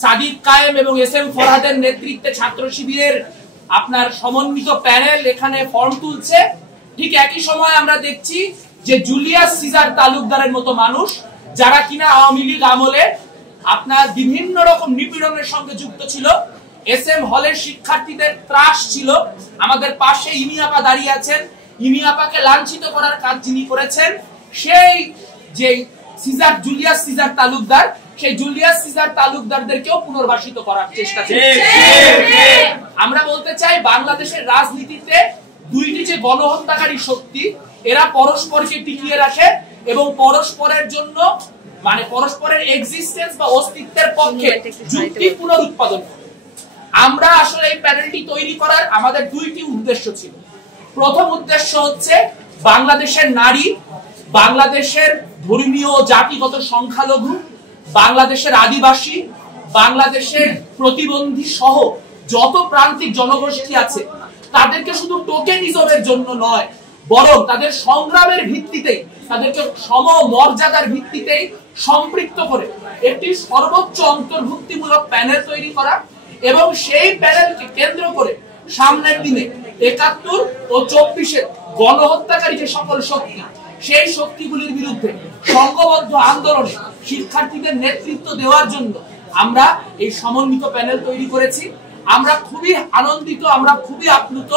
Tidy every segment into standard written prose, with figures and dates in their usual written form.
সাদিক কায়েম এবং এসএম ফরহাদের নেতৃত্বে ছাত্র শিবিরের আপনার সমন্বিত প্যানেল এখানে ফর্ম তুলছে। ঠিক একই সময় আমরা দেখছি যে জুলিয়াস সিজার তালুকদারের মতো মানুষ, যারা কিনা আওয়ামী লীগ আমলে আপনার বিভিন্ন রকম নিপীড়নের সঙ্গে যুক্ত ছিল, এসএম হলের শিক্ষার্থীদের ত্রাস ছিল, আমাদের পাশে ইমিয়াপা দাঁড়িয়ে আছেন, ইমিয়াপাকে লাঞ্ছিত করার কাজ যিনি করেছেন, সেই যে সিজার জুলিয়াস সিজার তালুকদার, সেই জুলিয়াস সিজার তালুকদারদেরকেও পুনর্বাসিত করার চেষ্টা চলছে। আমরা বলতে চাই, বাংলাদেশের রাজনীতিতে দুইটি যে গণহত্যাকারী শক্তি, এরা পরস্পরকে টিকিয়ে রাখে এবং পরস্পরের জন্য মানে পরস্পরের এক্সিস্টেন্স বা অস্তিত্বের পক্ষে যুক্তি পুনরুৎপাদন করে। আমরা আসলে এই প্যানেলটি তৈরি করার আমাদের দুইটি উদ্দেশ্য ছিল। প্রথম উদ্দেশ্য হচ্ছে বাংলাদেশের নারী, বাংলাদেশের ধর্মীয় জাতিগত সংখ্যালঘু, বাংলাদেশের আদিবাসী, বাংলাদেশের প্রতিবন্ধী সহ যত প্রান্তিক জনগোষ্ঠী আছে, তাদেরকে শুধু টোকেনিজমের জন্য নয়, বরং তাদের সংগ্রামের ভিত্তিতেই, তাদেরকে সমমর্যাদার ভিত্তিতেই সম্পৃক্ত করে একটি সর্বোচ্চ অন্তর্ভুক্তিমূলক প্যানেল তৈরি করা এবং সেই প্যানেলকে কেন্দ্র করে সামনের দিনে ৭১ ও ২৪-এর গণহত্যাকারী যে সকল শক্তি, সেই শক্তিগুলির বিরুদ্ধে সংঘবদ্ধ আন্দোলনে শিক্ষার্থীদের নেতৃত্ব দেওয়ার জন্য আমরা এই সমন্বিত প্যানেল তৈরি করেছি। আমরা খুবই আনন্দিত, আমরা খুবই আপ্লুত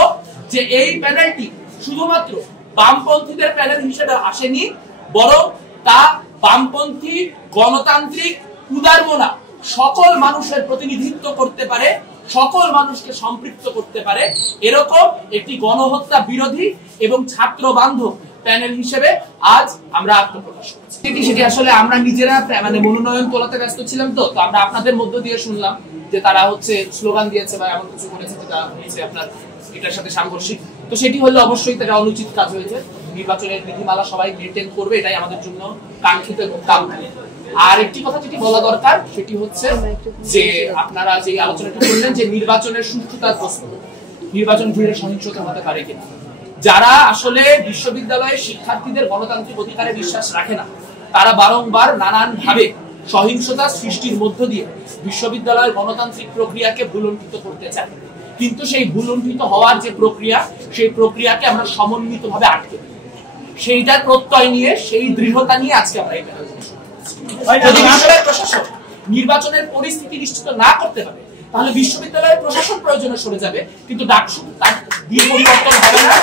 যে এই প্যানেলটি শুধুমাত্র বামপন্থীদের প্যানেল হিসেবে আসেনি, বরং তা বামপন্থী, গণতান্ত্রিক, উদারমনা সকল মানুষের প্রতিনিধিত্ব করতে পারে, সকল মানুষকে সম্পৃক্ত করতে পারে, এরকম একটি গণহত্যা বিরোধী এবং ছাত্র বান্ধব প্যানেল হিসেবে আজ আমরা আত্মপ্রকাশ করছি। সেটি আসলে আমরা নিজেরা মানে মনোনয়ন তোলাতে ব্যস্ত ছিলাম, তো আমরা আপনাদের মধ্য দিয়ে শুনলাম যে তারা হচ্ছে স্লোগান দিয়েছে বা এমন কিছু করেছে যেটা হচ্ছে আপনার এটার সাথে সাংঘর্ষিক। তো সেটি হলে অবশ্যই তারা অনুচিত কাজ হয়েছে। নির্বাচনের নীতিমালা সবাই মেনটেন করবে, এটাই আমাদের জন্য কাঙ্ক্ষিত এবং কাম্য। আর একটি কথা যেটি বলা দরকার সেটি হচ্ছে যে আপনারা যে আলোচনাটি করলেন যে নির্বাচনের সুষ্ঠুতার প্রশ্ন, নির্বাচন ঘিরে সহিংসতা হতে পারে কিনা। যারা আসলে বিশ্ববিদ্যালয়ের শিক্ষার্থীদের গণতান্ত্রিক অধিকারে বিশ্বাস রাখে না, তারা বারংবার নানান ভাবে সহিংসতা সৃষ্টির মধ্য দিয়ে বিশ্ববিদ্যালয়ের গণতান্ত্রিক প্রক্রিয়াকে ভুলণ্ঠিত করতে চায়। কিন্তু সেই ভুলণ্ঠিত হওয়ার যে প্রক্রিয়া, সেই প্রক্রিয়াকে আমরা সমন্বিতভাবে আটকে দিই। সেইটার প্রত্যয় নিয়ে, সেই দৃঢ়তা নিয়ে আজকে আমরা এই প্রশাসন নির্বাচনের পরিস্থিতি নিশ্চিত না করতে পারে, তাহলে বিশ্ববিদ্যালয়ের প্রশাসন প্রয়োজনে সরে যাবে, কিন্তু ডাকসু তার দিয়ে পরিবর্তন হবে না।